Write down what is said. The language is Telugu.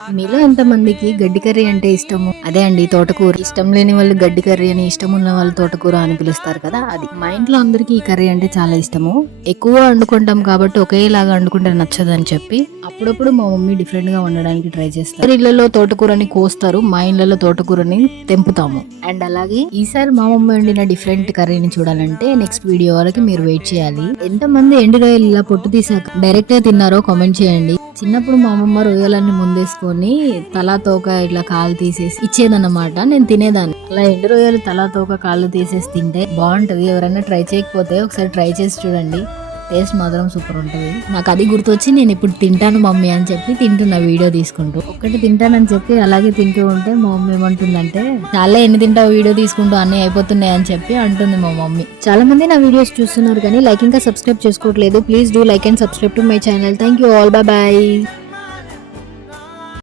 మీలో ఎంత మందికి గడ్డి కర్రీ అంటే ఇష్టము? అదే అండి తోటకూర. ఇష్టం లేని వాళ్ళు గడ్డి కర్రీ అని, ఇష్టం ఉన్న వాళ్ళు తోటకూర అని పిలుస్తారు కదా, అది. మా ఇంట్లో అందరికి ఈ కర్రీ అంటే చాలా ఇష్టము. ఎక్కువ వండుకుంటాం కాబట్టి ఒకేలాగా వండుకుంటే నచ్చదని చెప్పి అప్పుడప్పుడు మా మమ్మీ డిఫరెంట్ గా వండడానికి ట్రై చేస్తారు. ఇళ్లలో తోటకూరని కోస్తారు, మా ఇళ్లలో తోటకూరని తెంపుతాము. అండ్ అలాగే ఈసారి మా మమ్మీ వండిన డిఫరెంట్ కర్రీని చూడాలంటే నెక్స్ట్ వీడియో వరకు మీరు వెయిట్ చేయాలి. ఎంత మంది ఎండు రొయ్యలు ఇలా పొట్టు తీసాక డైరెక్ట్ గా తిన్నారో కామెంట్ చేయండి. చిన్నప్పుడు మా అమ్మమ్మ రొయ్యలన్నీ ముందేసుకొని తలా తోక ఇట్లా కాలు తీసేసి ఇచ్చేదన్నమాట. నేను తినేదాన్ని. అలా ఎండు రొయ్యలు తలా తోక కాళ్ళు తీసేసి తింటే బాగుంటది. ఎవరైనా ట్రై చేయకపోతే ఒకసారి ట్రై చేసి చూడండి. టేస్ట్ మాత్రం సూపర్ ఉంటుంది. నాకు అది గుర్తొచ్చి నేను ఇప్పుడు తింటాను మమ్మీ అని చెప్పి తింటున్నా వీడియో తీసుకుంటూ. ఒక్కటి తింటానని చెప్పి అలాగే తింటూ ఉంటే మా మమ్మీ ఏమంటుందంటే, చాలా ఎన్ని తింటావు వీడియో తీసుకుంటూ, అన్ని అయిపోతున్నాయి అని చెప్పి అంటుంది మా మమ్మీ. చాలా మంది నా వీడియోస్ చూస్తున్నారు కానీ లైక్ ఇంకా సబ్స్క్రైబ్ చేసుకోవట్లేదు. Please do like and subscribe to my channel. Thank you all. Bye bye.